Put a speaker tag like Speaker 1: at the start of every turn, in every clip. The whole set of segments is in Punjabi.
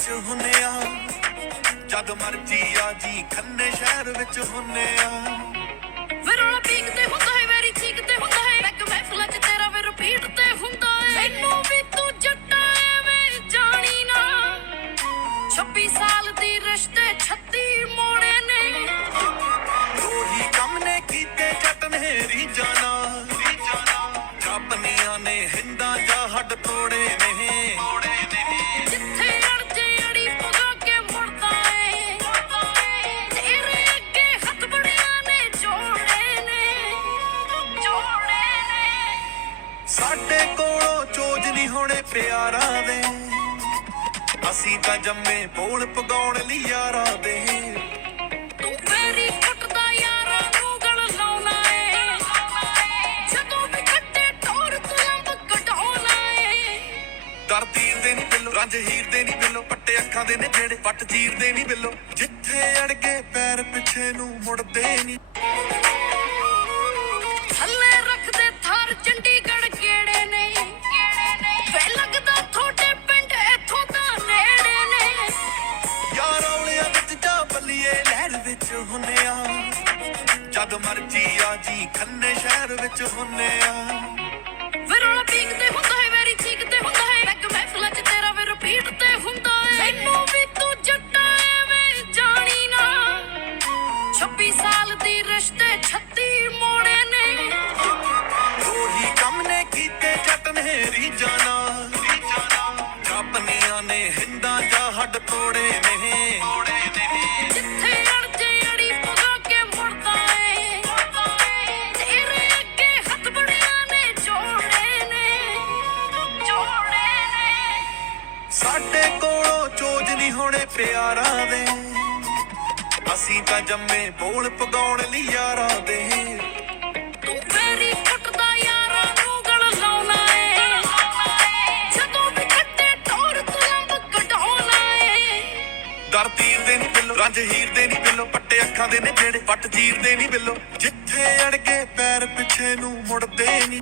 Speaker 1: ਹੁੰਨੇ ਆ। ਜਦ ਮਰਜ਼ੀ ਆ ਜੀ ਖੰਨੇ ਸ਼ਹਿਰ ਵਿੱਚ ਹੁੰਨੇ ਆ।
Speaker 2: ਵਿਰੋਲਾ ਪੀਕ ਤੇ ਹੁੰਦਾ ਹੈ ਵੈਰੀ ਚੀਕ ਤੇ ਹੁੰਦਾ ਹੈ। ਬੈਕ ਮਹਿਫਲਾਂ 'ਚ ਤੇਰਾ ਵੀ ਰਿਪੀਟ ਤੇ ਹੁੰਦਾ ਹੈ। ਮੈਨੂੰ ਵੀ ਤੂੰ ਜੱਟਾ ਐਵੇਂ ਜਾਣੀ ਨਾ। 26 ਸਾਲ ਦੀ ਰਿਸ਼ਤੇ 36 ਮੋੜੇ ਨੇ।
Speaker 1: ਉਹੀ ਕੰਮ ਨੇ ਕੀਤੇ ਜੱਟ ਨਹਿਰੀ ਜਾਣਾ ਜਾਪਨੀਆਂ ਨੇ ਹਿੰਦਾਂ ਜਾਂ ਹੱਡ ਤੋੜੇ ਨੇ। ਸਾਡੇ ਕੋਲੋਂ ਚੋਜ ਨਹੀਂ ਹੋਣੇ ਪਿਆਰਾਂ ਦੇ। ਅਸੀਂ ਤਾਂ ਜੰਮੇ ਬੋਲ ਪਗਾਉਣ ਲਈ ਯਾਰਾਂ ਦੇ। ਤੀਰ ਦੇ ਨਹੀਂ ਬਿੱਲੋ ਰੰਜ ਹੀਰ ਦੇ ਨਹੀਂ ਬਿੱਲੋ ਪੱਟੇ ਅੱਖਾਂ ਦੇ ਨੇ ਜਿਹੜੇ ਪੱਟ ਚੀਰ ਦੇ ਨਹੀਂ ਬਿੱਲੋ। ਜਿੱਥੇ ਅੜ ਕੇ ਪੈਰ ਪਿੱਛੇ ਨੂੰ ਮੁੜਦੇ ਨਹੀਂ ਵਿੱਚ ਹੁੰਨੇ ਆ। ਜਦ ਮਰਜ਼ੀ ਆ ਜੀ ਖੰਨੇ ਸ਼ਹਿਰ ਵਿੱਚ ਹੁੰਨੇ ਆ।
Speaker 2: ਵਿਰੋਲਾ ਪੀਕ ਤੇ ਹੁੰਦਾ ਹੈ ਵੈਰੀ ਚੀਕ ਤੇ ਹੁੰਦਾ ਹੈ ਬੈਕ ਮਹਿਫਲਾਂ 'ਚ ਤੇਰਾ ਵੀ ਰਿਪੀਟ ਤੇ ਹੁੰਦਾ ਹੈ ਮੈਨੂੰ ਵੀ ਤੂੰ ਜੱਟਾ ਐਵੇਂ ਜਾਣੀ ਨਾ। 26 ਸਾਲ ਦੀ ਰਿਸ਼ਤੇ 36 ਮੋੜੇ ਨੇ।
Speaker 1: ਉਹੀ ਕੰਮ ਨੇ ਕੀਤੇ ਜੱਟ ਨਹਿਰੀ ਜਾਣਾ ਜਾਪਨੀਆਂ ਨੇ ਹਿੰਦਾਂ ਜਾਂ ਹੱਡ ਤੋੜੇ ਸਾਡੇ ਕੋਲੋਂ ਚੋਜ ਨਹੀਂ ਹੋਣੇ ਪਿਆਰਾਂ ਦੇ। ਅਸੀਂ ਤਾਂ ਜੰਮੇ ਬੋਲ ਪਗਾਉਣ ਲਈ ਯਾਰਾਂ ਦੇ।
Speaker 2: ਤੂੰ ਫੇਰੀ ਕੁੱਟਦਾ ਯਾਰਾਂ ਨੂੰ ਗਲ ਲਾਉਣਾ ਏ। ਜਦੋਂ ਵੀ ਕੱਟੇ ਟੋਰ ਤੂੰ ਲੰਬ ਕਢਾਉਣਾ ਏ।
Speaker 1: ਦਰ ਤੀਰ ਦੇ ਨਹੀਂ ਬਿੱਲੋ ਰੰਜ ਹੀਰ ਦੇ ਨਹੀਂ ਬਿੱਲੋ ਪੱਟੇ ਅੱਖਾਂ ਦੇ ਨੇ ਜਿਹੜੇ ਪੱਟ ਚੀਰ ਦੇ ਨਹੀਂ ਬਿੱਲੋ। ਜਿੱਥੇ ਅੜ ਕੇ ਪੈਰ ਪਿੱਛੇ ਨੂੰ ਮੁੜਦੇ ਨਹੀਂ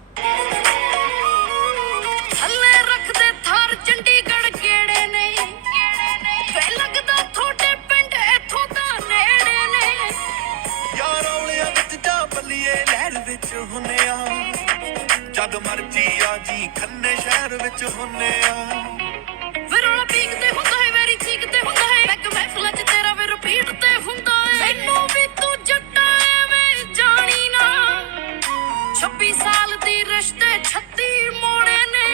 Speaker 1: ਹੁੰਨੇ ਆ। ਜਦ ਮਰਜ਼ੀ ਆ ਜੀ ਖੰਨੇ ਸ਼ਹਿਰ ਵਿੱਚ ਹੁੰਨੇ ਆ।
Speaker 2: ਵਿਰੋਲਾ ਪੀਕ ਤੇ ਹੁੰਦਾ ਹੈ ਵੈਰੀ ਚੀਕ ਤੇ ਹੁੰਦਾ ਹੈ। ਬੈਕ ਮਹਿਫਲਾਂ 'ਚ ਤੇਰਾ ਵੀ ਰਿਪੀਟ ਤੇ ਹੁੰਦਾ ਹੈ। ਮੈਨੂੰ ਵੀ ਤੂੰ ਜੱਟਾ ਐਵੇਂ ਜਾਣੀ ਨਾ। 26 ਸਾਲ ਦੀ ਰਿਸ਼ਤੇ 36 ਮੋੜੇ ਨੇ।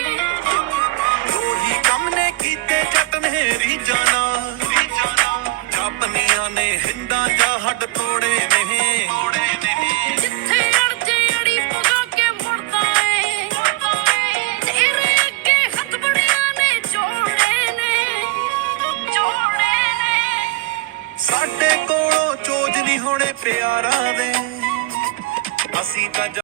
Speaker 1: ਉਹੀ ਕੰਮ ਨੇ ਕੀਤੇ ਜੱਟ ਨਹਿਰੀ ਜਾਣਾ ਜਾਪਨੀਆਂ ਨੇ ਹਿੰਦਾਂ ਜਾਂ ਹੱਡ ਤੋੜੇ। ਸਾਡੇ ਕੋਲੋਂ ਚੋਜ ਨਹੀਂ ਹੋਣੇ ਪਿਆਰਾਂ ਦੇ। ਅਸੀਂ ਤਾਂ